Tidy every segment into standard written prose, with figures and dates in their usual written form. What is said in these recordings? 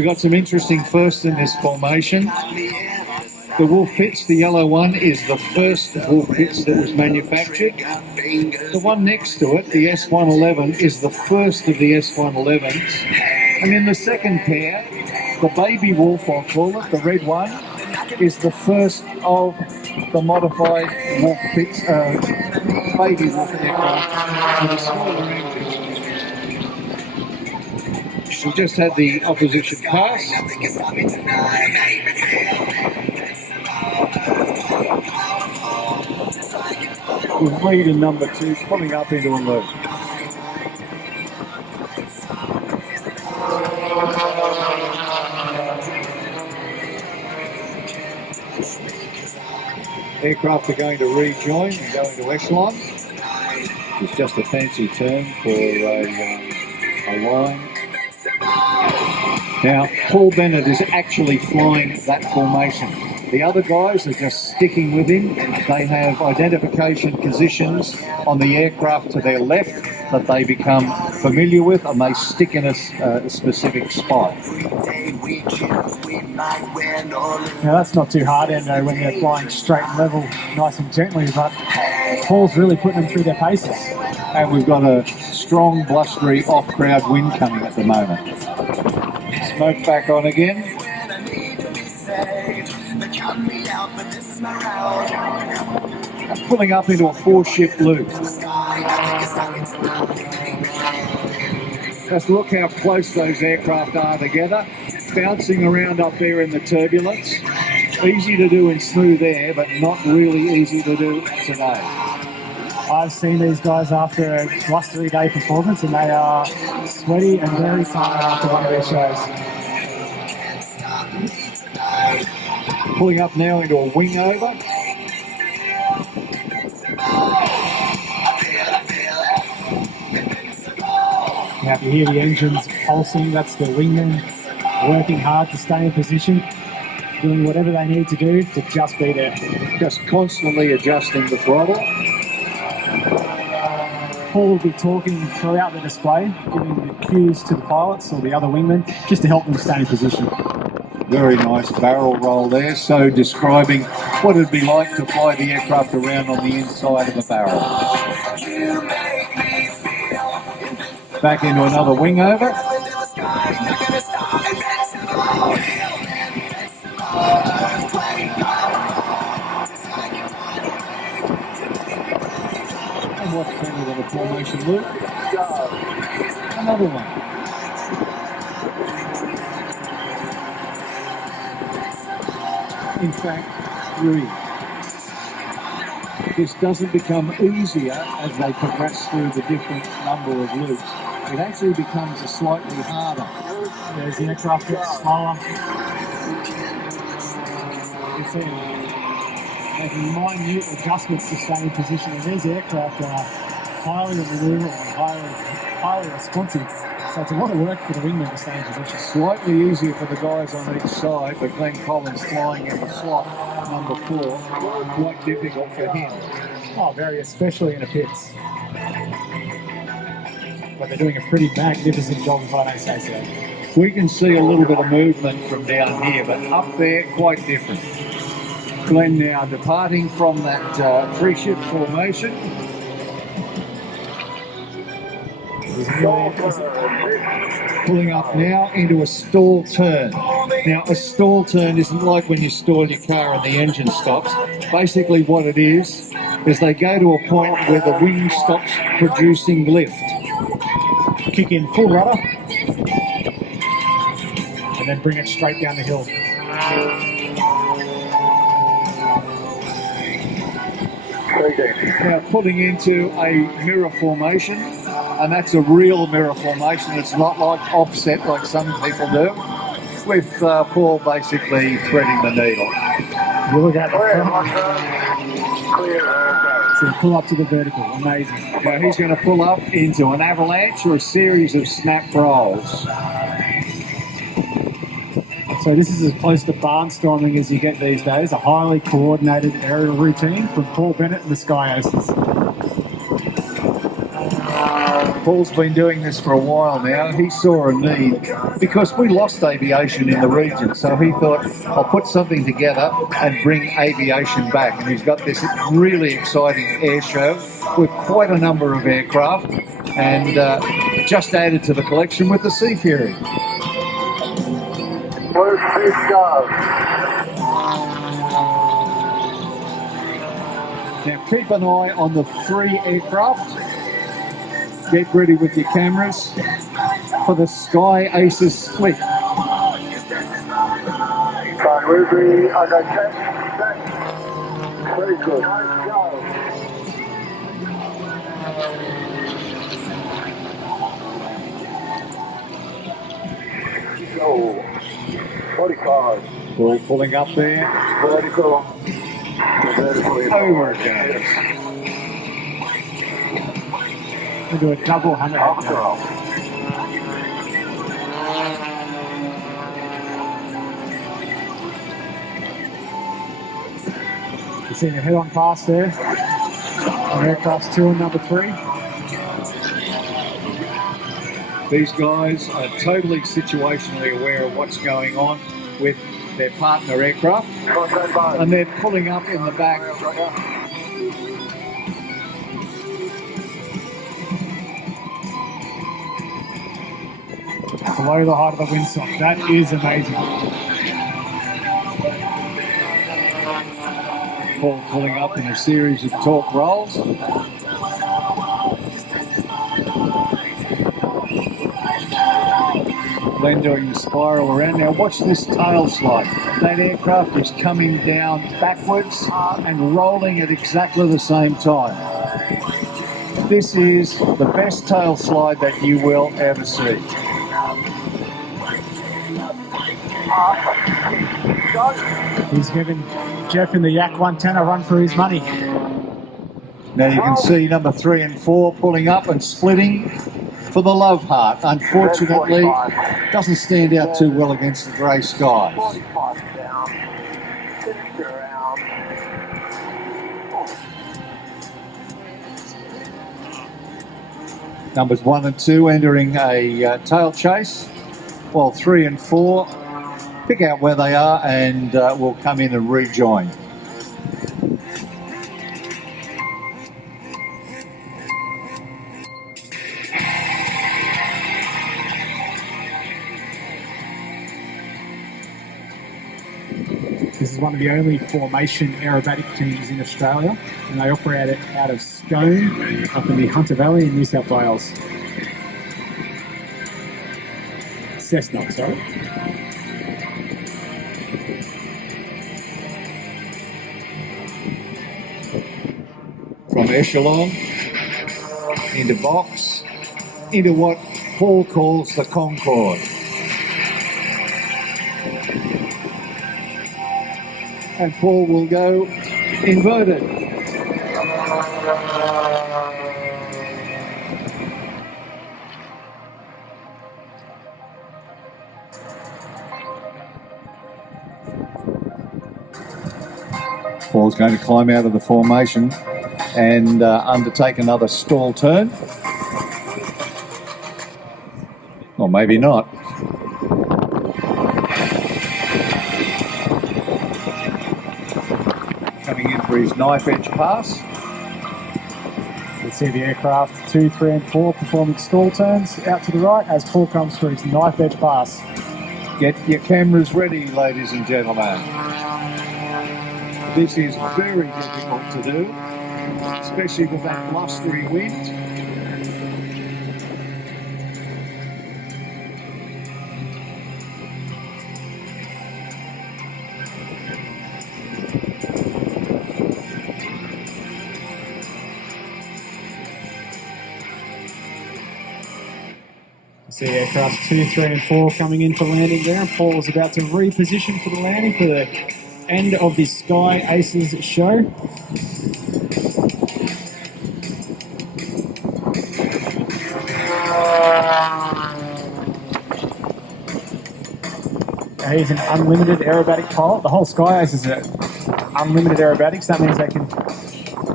We've got some interesting firsts in this formation. The wolf pits, the yellow one, is the first wolf pits that was manufactured. The one next to it, the S111, is the first of the S111s. And in the second pair, the baby wolf, I'll call it, the red one, is the first of the modified wolf pits, baby wolf aircraft with a smaller engine. We just had the opposition pass. With lead in number 2 pulling up into a loop. Aircraft are going to rejoin and go into echelon. It's just a fancy term for a line. Now, Paul Bennett is actually flying that formation. The other guys are just sticking with him. They have identification positions on the aircraft to their left that they become familiar with, and they stick in a specific spot. Now that's not too hard, Endo, when they're flying straight and level, nice and gently, but Paul's really putting them through their paces. And we've got a strong, blustery, off-crowd wind coming at the moment. Smoke back on again. Pulling up into a 4-ship loop. Just look how close those aircraft are together, bouncing around up there in the turbulence. Easy to do in smooth air, but not really easy to do today. I've seen these guys after a blustery day performance, and they are sweaty and very tired after one of their shows. Pulling up now into a wing over. Now if you hear the engines pulsing, that's the wingmen working hard to stay in position, doing whatever they need to do to just be there. Just constantly adjusting the throttle. Paul will be talking throughout the display, giving the cues to the pilots or the other wingmen, just to help them stay in position. Very nice barrel roll there, so describing what it'd be like to fly the aircraft around on the inside of a barrel. Back into another wing over. And what's better than a formation loop? Another one. In fact, 3. This doesn't become easier as they progress through the different number of loops. It actually becomes slightly harder. There's the aircraft gets slower. It's making minute adjustments to stay in position, and these aircraft are highly maneuverable and highly responsive. So it's a lot of work for the wingman to stay in position. Slightly easier for the guys on each side, but Glenn Collins flying in the slot number 4, quite difficult for him. Oh, very, especially in the pits. But they're doing a pretty magnificent job, if I don't say so. We can see a little bit of movement from down here, but up there, quite different. Glenn now departing from that 3-ship formation. Pulling up now into a stall turn. Now, a stall turn isn't like when you stall your car and the engine stops. Basically what it is they go to a point where the wing stops producing lift. Kick in full rudder, and then bring it straight down the hill. Now pulling into a mirror formation, and that's a real mirror formation. It's not like offset like some people do, with Paul basically threading the needle. You look at the front. So pull up to the vertical, amazing. Now he's going to pull up into an avalanche or a series of snap rolls. So this is as close to barnstorming as you get these days, a highly coordinated aerial routine from Paul Bennett and the Sky Aces. Paul's been doing this for a while now. He saw a need because we lost aviation in the region, so he thought, I'll put something together and bring aviation back. And he's got this really exciting air show with quite a number of aircraft, and just added to the collection with the Sea Fury. Where's Big Go? Now keep an eye on the 3 aircraft. Get ready with your cameras for the Sky Aces split. Sorry, where's the under 10? Very good. Nice go. Go. 45. Ball pulling up there. Vertical. Over it goes. We'll do a double hammer. After all. You see the head-on pass there. On aircraft 2 and number 3. These guys are totally situationally aware of what's going on with their partner aircraft, and they're pulling up in the back. Below the height of the windsock. That is amazing. Paul pulling up in a series of torque rolls. Glenn doing the spiral around. Now watch this tail slide. That aircraft is coming down backwards and rolling at exactly the same time. This is the best tail slide that you will ever see. He's giving Jeff in the Yak 110 a run for his money. Now you can see number 3 and 4 pulling up and splitting for the Love Heart. Unfortunately, doesn't stand out too well against the grey skies. 45 down. 60 around. Numbers 1 and 2 entering a tail chase, while 3 and 4 pick out where they are and will come in and rejoin. This is one of the only formation aerobatic teams in Australia, and they operate out of Scone up in the Hunter Valley in New South Wales. Cessnock, sorry. From echelon into box into what Paul calls the Concorde. And Paul will go inverted. Paul's going to climb out of the formation and undertake another stall turn. Or maybe not. Coming in for his knife edge pass. You see the aircraft 2, 3 and 4 performing stall turns out to the right as Paul comes for his knife edge pass. Get your cameras ready, ladies and gentlemen. This is very difficult to do, especially with that blustery wind. See aircraft 2, 3 and 4 coming in for landing there. Paul is about to reposition for the landing for the end of the Sky Aces show. He's an unlimited aerobatic pilot. The whole Sky Aces are unlimited aerobatics. That means they can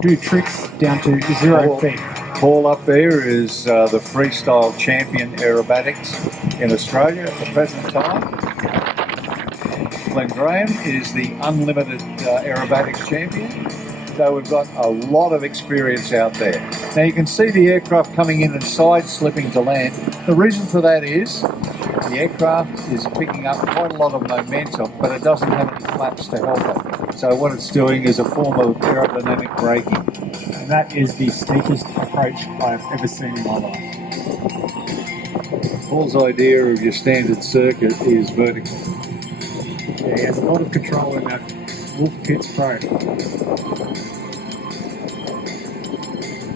do tricks down to 0 feet. call up there is the freestyle champion aerobatics in Australia at the present time. Glenn Graham is the unlimited aerobatics champion. So we've got a lot of experience out there. Now you can see the aircraft coming in and side slipping to land. The reason for that is the aircraft is picking up quite a lot of momentum, but it doesn't have any flaps to help it. So what it's doing is a form of aerodynamic braking. And that is the steepest approach I've ever seen in my life. Paul's idea of your standard circuit is vertical. Yeah, he has a lot of control in that Wolf Pitts Pro.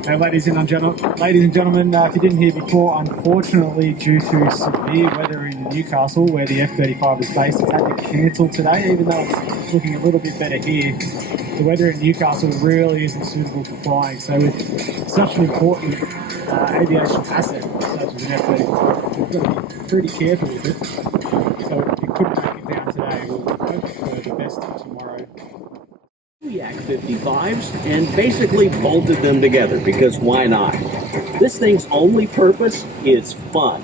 Now, ladies and gentlemen, if you didn't hear before, unfortunately, due to severe weather in Newcastle, where the F-35 is based, it's had to cancel today, even though it's looking a little bit better here. The weather in Newcastle really isn't suitable for flying, so with such an important aviation asset, such as an F-35, we've got to be pretty careful with it. So if you couldn't make it down today, we'll hope for the best tomorrow. Yak 55s and basically bolted them together because why not? This thing's only purpose is fun,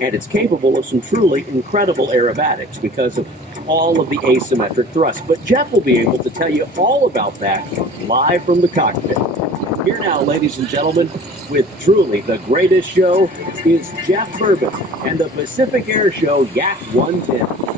and it's capable of some truly incredible aerobatics because of all of the asymmetric thrust. But Jeff will be able to tell you all about that live from the cockpit. Here now, ladies and gentlemen, with truly the greatest show, is Jeff Bourbon and the Pacific Air Show Yak 110.